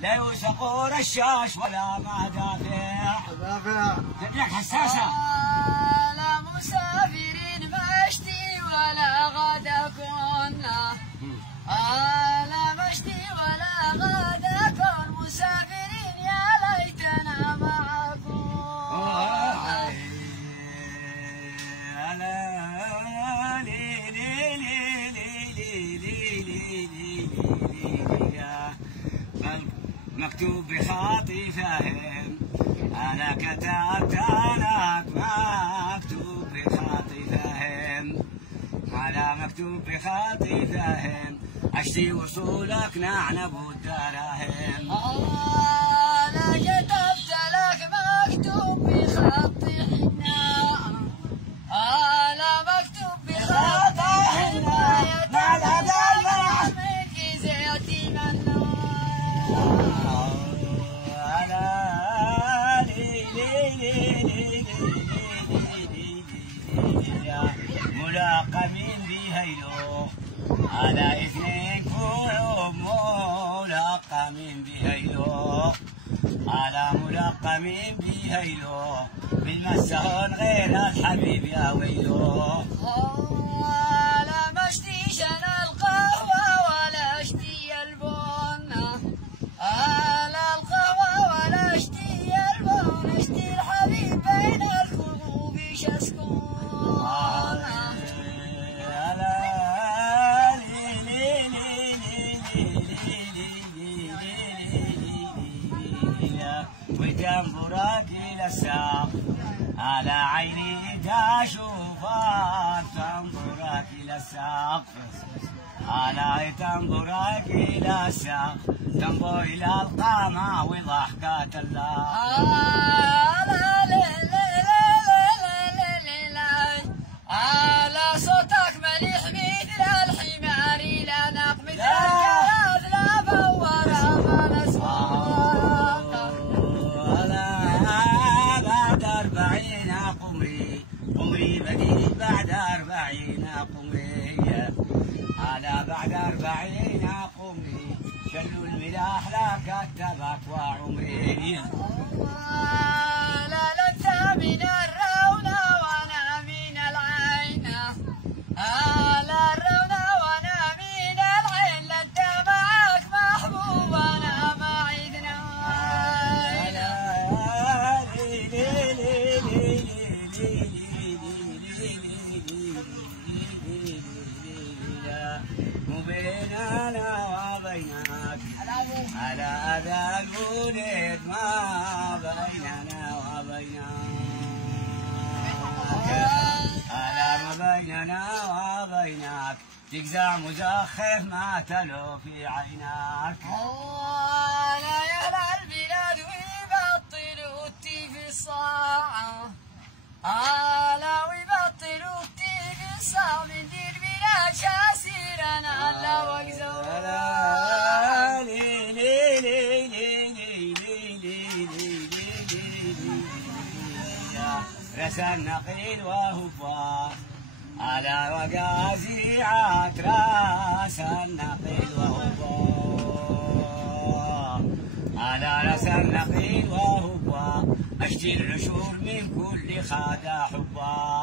لا يوثق رشاش ولا مدافع. تدرك حساسة. لا مسافرين مشتي ولا غدا كنا. لا مشتي ولا غدا كن مسافرين يا ليتنا معكم. مكتوب بخطي فهم أنا كتبت لك مكتوب بخطي فهم أنا مكتوب بخطي فهم أشتي وصولك نعنب الدراهم. أنا كتبت لك مكتوب بخطي حنا. أنا مكتوب بخطي حنا يتبع لحمك زيتي منا. ملقمين بهيلو على اثنين كلهم ملقمين بهيلو على ملقمين بهيلو بالمسهون غير الحبيب يا ويلو. لا مشتيش انا القهوة ولا اشتي البن. لا القهوة ولا اشتي البن اشتي الحبيب بين الكروب شسكون. وتنظرك إلى الساق على عيني تشوفك تنظرك إلى الساق على تنظرك إلى الساق تنظر إلى القامة وضحكات الله. على صوتك مليح مثل الحمار لا نقمة الجهاز لا فورها ما نسمع. بعد 40 قمري بديل بعد 40 قمري أنا بعد 40 قمري شلوا الملاح لا كتبك وعمري. لا انت من الرونة وانا من العين. لا الرونة وانا من العين لا انت معك محبوب انا معيدنا. وبيننا وبينك على هذا الولد ما بيننا وبينك على ما بيننا وبينك تجزع مزخف ما تلو في عينك. لا يهل البلاد ويبطلوا التي في الصاعة. لا ويبطلوا التي في الصاعة من دي البلاد شاسيرنا لا وقزوا. رسى النقيل وهو على وقازيعات راس النقيل وهو على راس النقيل وهو اشتي العشور من كل خدا حبا.